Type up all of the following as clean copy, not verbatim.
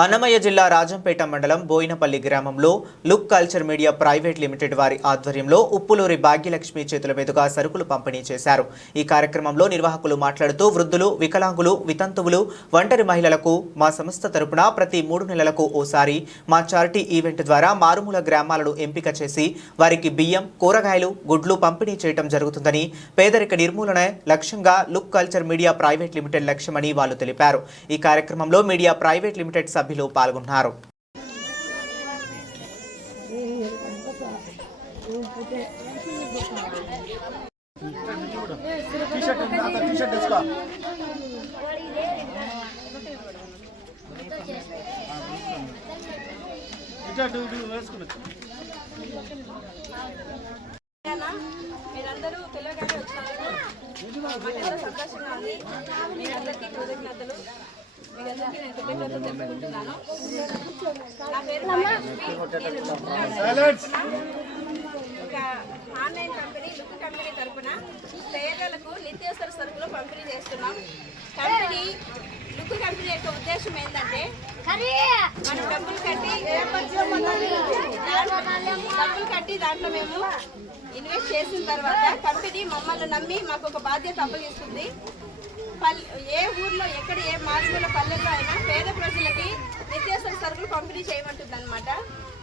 అన్నమయ్య జిల్లా రాజంపేట మండలం బోయినపల్లి గ్రామంలో look culture media private limited వారి ఆధ్వర్యంలో ఉప్పులూరి భాగ్యలక్ష్మి చేతుల మీదుగా సరుకులు పంపిణీ చేశారు। ఈ కార్యక్రమంలో నిర్వాహకులు మాట్లాడుతూ వృద్ధులు, వికలాంగులు, వితంతువులు, ఒంటరి మహిళలకు మా సంస్థ తరపున ప్రతి 3 నెలలకు ఓసారి మా చారిటీ ఈవెంట్ ద్వారా మారుమూల గ్రామాలను ఎంపిక చేసి వారికి బియ్యం, కూరగాయలు, గుడ్లు పంపిణీ చేయడం జరుగుతుందని, పేదరిక నిర్మూలనే లక్ష్యంగా look culture media private limited లక్ష్యమని వాళ్ళు తెలిపారు। ఈ కార్యక్రమంలో మీడియా ప్రైవేట్ లిమిటెడ్ సభ్యులు పాల్గొన్నారు। మీరందరూ పిల్లగానే వచ్చినందుకు సంతోషంగా ఉంది। మీరందరికీ కృతజ్ఞతలు। మీరందరికీ నేను కృతజ్ఞతలు తెలుపుకుంటున్నాను। నా పేరు ఒక ఆన్లైన్ కంపెనీ లుక్ కంపెనీ తరఫున పేదలకు నిత్యావసర సరుకులు పంపిణీ చేస్తున్నాం। లుక్ కంపెనీ యొక్క ఉద్దేశం ఏంటంటే మనం డబ్బులు కట్టి దాంట్లో మేము ఇన్వెస్ట్ చేసిన తర్వాత కంపెనీ మమ్మల్ని నమ్మి మాకు ఒక బాధ్యత అప్పగిస్తుంది। ఏ ఊర్లో ఎక్కడ ఏ మారుమూల పల్లెల్లో అయినా పేద ప్రజలకి నిత్యావసర సరుకులు పంపిణీ చేయమంటుంది అనమాట।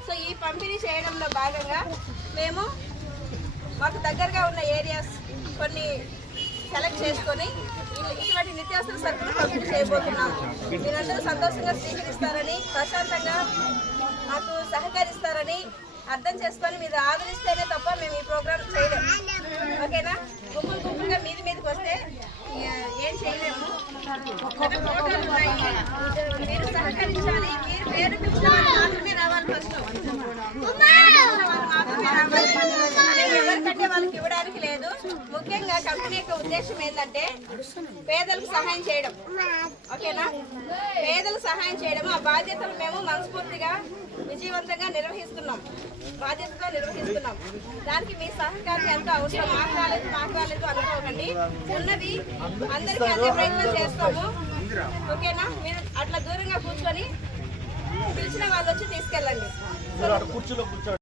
సో ఈ పంపిణీ చేయడంలో భాగంగా మేము మాకు దగ్గరగా ఉన్న ఏరియాస్ కొన్ని సెలెక్ట్ చేసుకొని ఇటువంటి నిత్యావసర సరుకులు పంపిణీ చేయబోతున్నాము। మీరందరూ సంతోషంగా స్వీకరిస్తారని, ప్రశాంతంగా మాకు సహకరిస్తారని అర్థం చేసుకొని మీరు ఆదరిస్తేనే తప్ప మేము ఈ ప్రోగ్రామ్ చేయలేము। ఓకేనా? గుంపులుగా మీదికి వస్తే ఏం చేయలేము। ఫోటోలు ఉన్నాయి, మీరు సహకరించాలి। మీరు పేరు పిలిచిన వాళ్ళు మాత్రమే రావాలి। ఫస్ట్ ఎవరికంటే వాళ్ళకి ఇవ్వడానికి లేదు। ముఖ్యంగా కంపెనీ యొక్క ఉద్దేశం ఏంటంటే పేదలకు సహాయం చేయడం। ఓకేనా? పేదలకు సహాయం చేయడం ఆ బాధ్యతను మేము మనస్ఫూర్తిగా విజయవంతంగా బాధ్యతతో నిర్వహిస్తున్నాం। దానికి మీ సహకారం ఎంతో అవసరం। మాకు రాలేదు అనుకోకండి, ఉన్నది అందరికీ అందే ప్రయత్నం చేస్తాము। ఓకేనా? మీరు అట్లా దూరంగా కూర్చొని పిలిచిన వాళ్ళు వచ్చి తీసుకెళ్ళండి।